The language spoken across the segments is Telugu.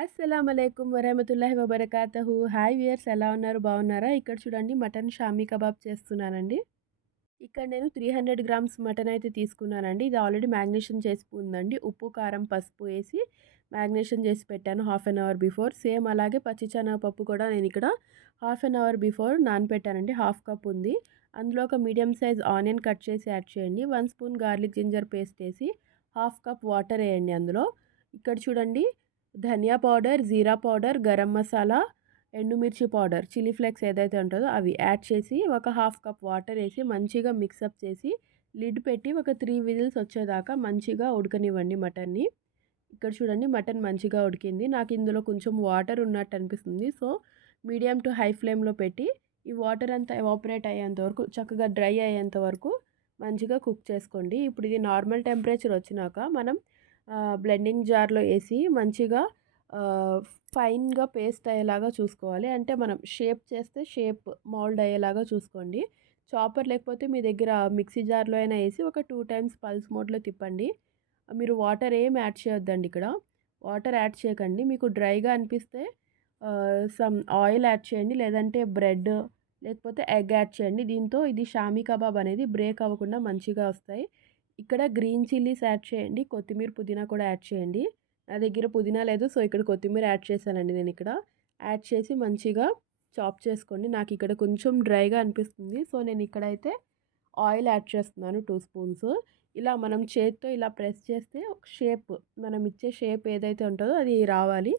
అస్సలాముఅలైకుం వరహమతుల్లాహి వబరకాతహు. హాయ్ వ్యూయర్స్, ఎలా ఉన్నారు? బాగున్నారా? ఇక్కడ చూడండి, మటన్ షామీ కబాబ్ చేస్తున్నానండి. ఇక్కడ నేను 300 గ్రామ్స్ మటన్ అయితే తీసుకున్నానండి. ఇది ఆల్రెడీ మ్యాగ్నేషన్ చేసి ఉందండి. ఉప్పు, కారం, పసుపు వేసి మ్యాగ్నేషన్ చేసి పెట్టాను half an hour before. Same అలాగే పచ్చిశనగపప్పు కూడా నేను ఇక్కడ హాఫ్ అన్ అవర్ బిఫోర్ నానపెట్టానండి. హాఫ్ కప్ ఉంది. అందులో ఒక మీడియం సైజ్ ఆనియన్ కట్ చేసి యాడ్ చేయండి. 1 స్పూన్ గార్లిక్ జింజర్ పేస్ట్ వేసి హాఫ్ కప్ వాటర్ వేయండి అందులో. ఇక్కడ చూడండి, ధనియా పౌడర్, జీరా పౌడర్, గరం మసాలా, ఎండుమిర్చి పౌడర్, చిల్లీ ఫ్లేక్స్ ఏదైతే ఉంటుందో అవి యాడ్ చేసి ఒక హాఫ్ కప్ వాటర్ వేసి మంచిగా మిక్సప్ చేసి లిడ్ పెట్టి ఒక 3 విజిల్స్ వచ్చేదాకా మంచిగా ఉడకనివ్వండి మటన్ని. ఇక్కడ చూడండి, మటన్ మంచిగా ఉడికింది. నాకు ఇందులో కొంచెం వాటర్ ఉన్నట్టు అనిపిస్తుంది. సో మీడియం టు హై ఫ్లేమ్లో పెట్టి ఈ వాటర్ అంతా ఎవాపరేట్ అయ్యేంత వరకు, చక్కగా డ్రై అయ్యేంత వరకు మంచిగా కుక్ చేసుకోండి. ఇప్పుడు ఇది నార్మల్ టెంపరేచర్ వచ్చినాక మనం బ్లెండింగ్ జార్లో వేసి మంచిగా ఫైన్గా పేస్ట్ అయ్యేలాగా చూసుకోవాలి. అంటే మనం షేప్ చేస్తే షేప్ మౌల్డ్ అయ్యేలాగా చూసుకోండి. చాపర్ లేకపోతే మీ దగ్గర మిక్సీ జార్లో అయినా వేసి ఒక 2 టైమ్స్ పల్స్ మోడ్లో తిప్పండి. మీరు వాటర్ ఏం యాడ్ చేయొద్దండి. ఇక్కడ వాటర్ యాడ్ చేయకండి. మీకు డ్రైగా అనిపిస్తే సమ్ ఆయిల్ యాడ్ చేయండి, లేదంటే బ్రెడ్ లేకపోతే ఎగ్ యాడ్ చేయండి. దీంతో ఇది షామీ కబాబ్ అనేది బ్రేక్ అవ్వకుండా మంచిగా వస్తాయి. ఇక్కడ గ్రీన్ చిల్లీస్ యాడ్ చేయండి, కొత్తిమీర, పుదీనా కూడా యాడ్ చేయండి. నా దగ్గర పుదీనా లేదు, సో ఇక్కడ కొత్తిమీర యాడ్ చేశానండి. నేను ఇక్కడ యాడ్ చేసి మంచిగా చాప్ చేసుకోండి. నాకు ఇక్కడ కొంచెం డ్రైగా అనిపిస్తుంది, సో నేను ఇక్కడైతే ఆయిల్ యాడ్ చేస్తున్నాను 2 స్పూన్స్. ఇలా మనం చేత్తో ఇలా ప్రెస్ చేస్తే షేప్, మనం ఇచ్చే షేప్ ఏదైతే ఉంటుందో అది రావాలి.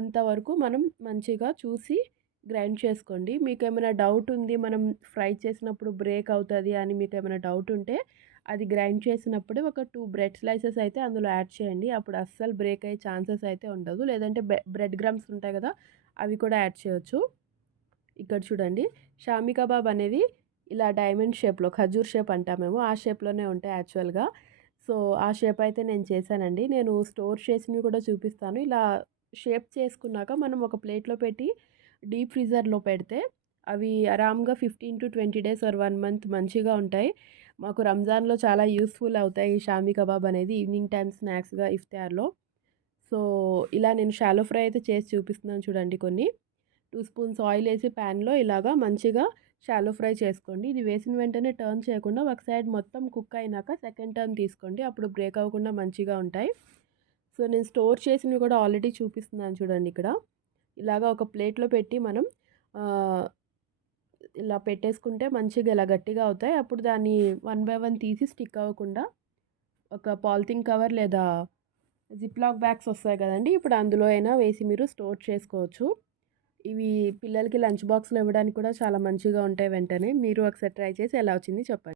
అంతవరకు మనం మంచిగా చూసి గ్రైండ్ చేసుకోండి. మీకు ఏమైనా డౌట్ ఉంది, మనం ఫ్రై చేసినప్పుడు బ్రేక్ అవుతుంది అని మీకు ఏమైనా డౌట్ ఉంటే అది గ్రైండ్ చేసినప్పుడు ఒక 2 బ్రెడ్ స్లైసెస్ అయితే అందులో యాడ్ చేయండి. అప్పుడు అస్సలు బ్రేక్ అయ్యే ఛాన్సెస్ అయితే ఉండదు. లేదంటే బ్రెడ్ గ్రమ్స్ ఉంటాయి కదా, అవి కూడా యాడ్ చేయొచ్చు. ఇక్కడ చూడండి, షామీ కబాబ్ అనేది ఇలా డైమండ్ షేప్లో, ఖజూర్ షేప్ అంటామేమో, ఆ షేప్లోనే ఉంటాయి యాక్చువల్గా. సో ఆ షేప్ అయితే నేను చేశానండి. నేను స్టోర్ చేసినవి కూడా చూపిస్తాను. ఇలా షేప్ చేసుకున్నాక మనం ఒక ప్లేట్లో పెట్టి డీప్ ఫ్రీజర్లో పెడితే అవి ఆరామ్గా 15 to 20 డేస్ ఆర్ 1 మంత్ మంచిగా ఉంటాయి. మాకు రంజాన్లో చాలా యూస్ఫుల్ అవుతాయి ఈ షామీ కబాబ్ అనేది, ఈవినింగ్ టైం స్నాక్స్గా ఇఫ్తార్లో. సో ఇలా నేను షాలో ఫ్రై అయితే చేసి చూపిస్తున్నాను చూడండి. కొన్ని 2 స్పూన్స్ ఆయిల్ వేసి ప్యాన్లో ఇలాగా మంచిగా షాలో ఫ్రై చేసుకోండి. ఇది వేసిన వెంటనే టర్న్ చేయకుండా ఒక సైడ్ మొత్తం కుక్ అయినాక సెకండ్ టర్న్ తీసుకోండి. అప్పుడు బ్రేక్ అవ్వకుండా మంచిగా ఉంటాయి. సో నేను స్టోర్ చేసినవి కూడా ఆల్రెడీ చూపిస్తున్నాను చూడండి. ఇక్కడ ఇలాగా ఒక ప్లేట్లో పెట్టి మనం ఇలా పెట్టేసుకుంటే మంచిగా ఇలా గట్టిగా అవుతాయి. అప్పుడు దాన్ని 1 by 1 తీసి స్టిక్ అవ్వకుండా ఒక పాలిథిన్ కవర్ లేదా జిప్లాక్ బ్యాగ్స్ వస్తాయి కదండి, ఇప్పుడు అందులో అయినా వేసి మీరు స్టోర్ చేసుకోవచ్చు. ఇవి పిల్లలకి లంచ్ బాక్స్లో ఇవ్వడానికి కూడా చాలా మంచిగా ఉంటాయి. వెంటనే మీరు ఒకసారి ట్రై చేసి ఎలా వచ్చింది చెప్పండి.